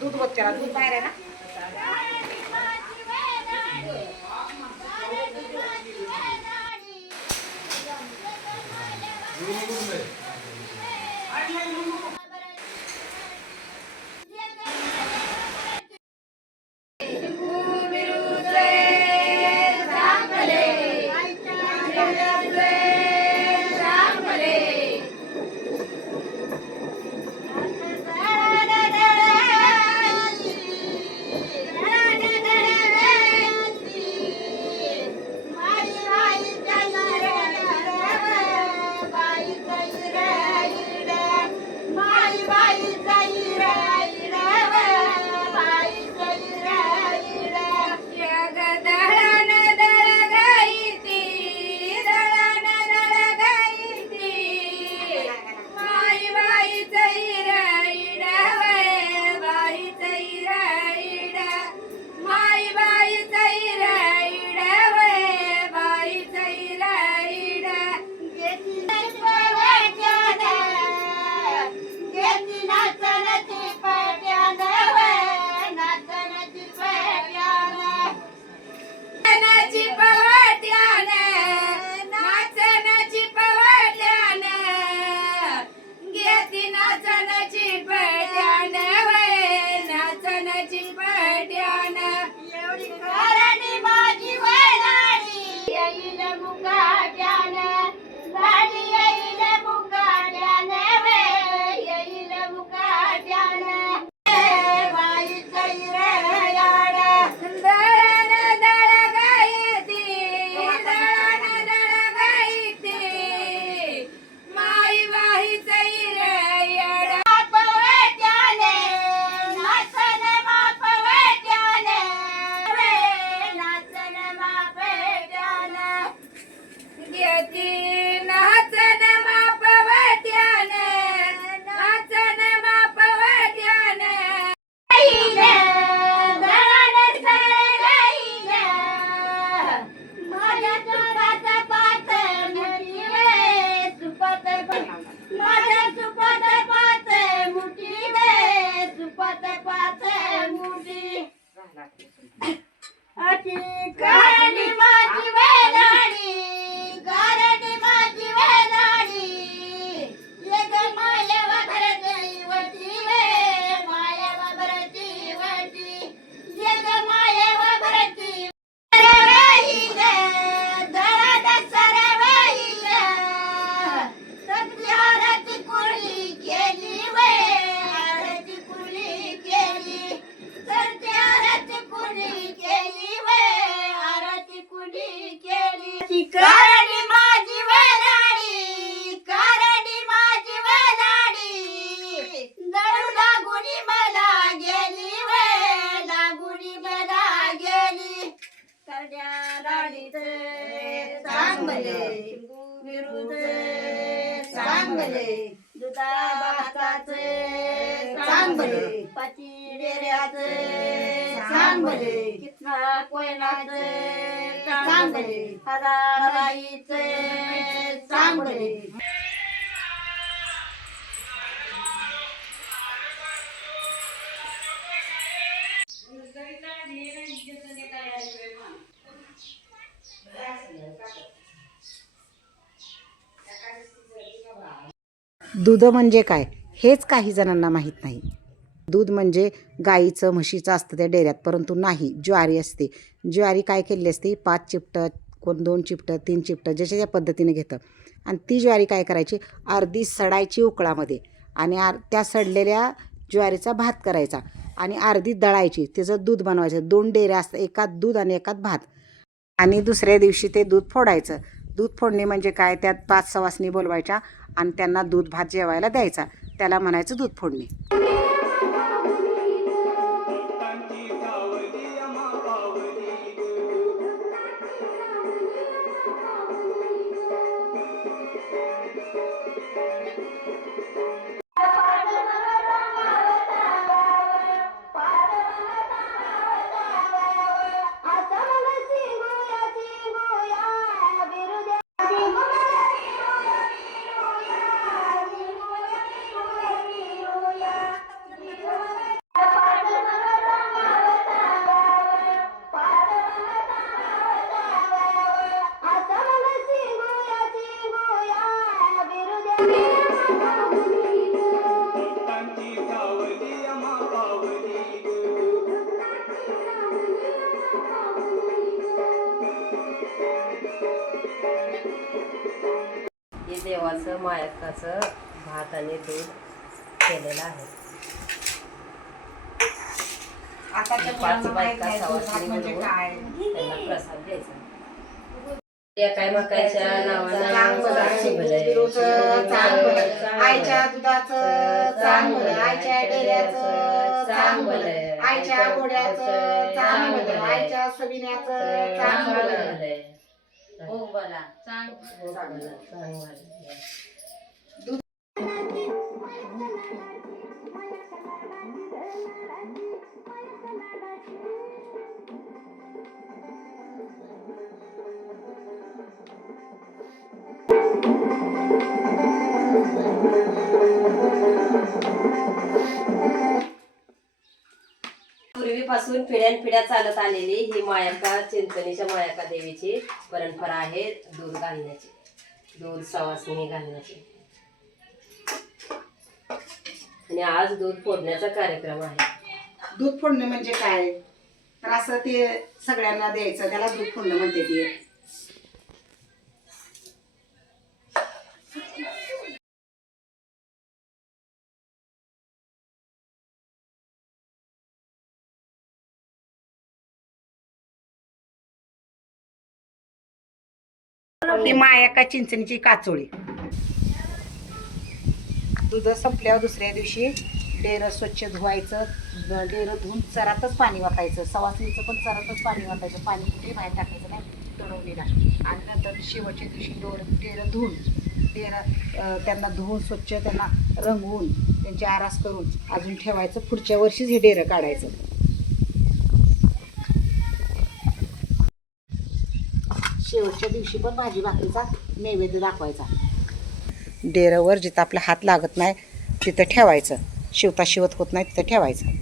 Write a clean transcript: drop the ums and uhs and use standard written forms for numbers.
दूध बघ त्याला दूध बाहेर आहे ना. चांगले दुधाभाताचे चांगले पाचिडेऱ्याचे चांगले कितना कोयनाचे चांगले हराळाईचे चांगले दूध म्हणजे काय हेच काही जणांना माहीत नाही. दूध म्हणजे गाईचं म्हशीचं असतं त्या डेऱ्यात, परंतु नाही, ज्वारी असते. ज्वारी काय केलेली असते, 5 चिपटं कोण 2 चिपटं 3 चिपटं ज्याच्या त्या पद्धतीने घेतं. आणि ती ज्वारी काय करायची, अर्धी सडायची उकळामध्ये आणि त्या सडलेल्या ज्वारीचा भात करायचा आणि अर्धी दळायची, त्याचं दूध बनवायचं. 2 डेऱ्या असतात, एकात दूध आणि एकात भात. आणि दुसऱ्या दिवशी ते दूध फोडायचं. दूध फोडणे म्हणजे काय, त्यात 5 सवासणी बोलवायच्या आणि त्यांना दूध भात जेवायला द्यायचा, त्याला म्हणायचं दूध फोडणे. हे देवाचं मायकाचं भात आणि दूध केलेलं आहे. पाच बायका सवासणी मिळून त्यांना प्रसाद द्यायचा. एकामेकाच्या नावानं आईच्या दुधाचं चांगलं, आईच्या डेऱ्याचं चांगलं, आईच्या गोड्याचं चांगलं, आईच्या सबिन्याचं चांगलं. हो बोला चांगलं. पूर्वीपासून पिढ्यानपिढ्या चालत आलेली ही मायाका चिंचणीच्या मायाका देवीची परंपरा आहे दूध घालण्याची, दूध सवासणी घालण्याची. आणि आज दूध फोडण्याचा कार्यक्रम आहे. दूध फोडणं म्हणजे काय, तर असं ते सगळ्यांना द्यायचं, त्याला दूध फोडणं म्हणते ती. ती मायाका चिंचणीची काचोळी. दूध संपल्यावर दुसऱ्या दिवशी डेरं स्वच्छ धुवायचं, डेरं धुवून चरातच पाणी वाटायचं. सवासणीचं पण चरातच पाणी वाटायचं, पाणी कुठे बाहेर टाकायचं नाही तळवणीला. आणि नंतर शेवटच्या दिवशी डेरं धुवून त्यांना धुवून स्वच्छ त्यांना रंगवून त्यांची आरास करून अजून ठेवायचं. पुढच्या वर्षीच हे डेरं काढायचं. शेवटच्या दिवशी पण भाजी भाकरीचा नैवेद्य दाखवायचा. डेरवर जिथं आपला हात लागत नाही तिथं ठेवायचं, शिवता शिवत होत नाही तिथं ठेवायचं.